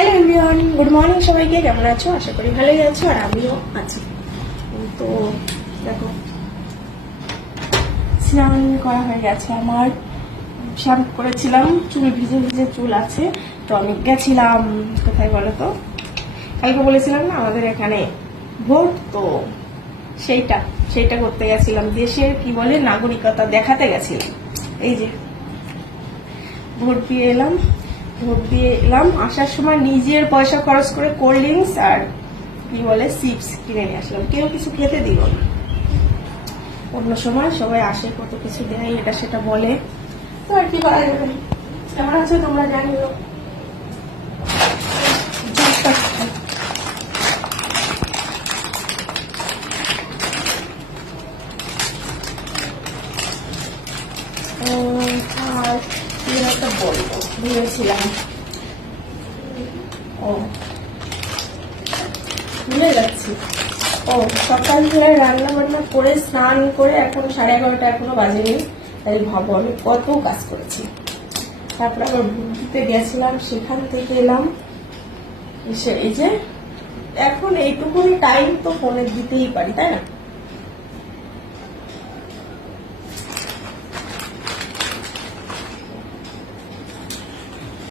Hello everyone, good morning সবাইকে। কেমন আছো? আশা করি ভালোই আছো, আর আমিও আছি। তো দেখো, স্নান করা হয়ে গেছে আমার, শ্যাম্পু করেছিলাম, চুল ভিজে ভিজে চুল আছে। তো আমি গেছিলাম কোথায় বলো তো, কালকে বলেছিলাম না আমাদের এখানে ভোট, তো সেইটা করতে গেছিলাম, দেশের কি বলে নাগরিকতা দেখাতে গেছিলাম। এই যে ভোট দিয়ে এলাম। আসার সময় নিজের পয়সা খরচ করে কোল্ড ড্রিঙ্কস আর কি বলে চিপস কিনে নিয়ে আসলাম। কেউ কিছু খেতে দিল না। অন্য সময় সবাই আসে, কত কিছু দেয়, এটা সেটা বলে, তো আর কি করা যাবে। কেমন আছে তোমরা জানিও। আর একটা বলবো ভেবেছিলাম, ভুলে যাচ্ছি। সকাল ধরে রান্না বান্না করে স্নান করে এখন 11:30 এখনো বাজেনি। তাই ভাবো আমি কত কাজ করেছি। তারপরে আবার ঘুরতে গেছিলাম, সেখান থেকে এলাম, এসে এই যে এখন এইটুকুনি টাইম তো ফোনে দিতেই পারি, তাই না?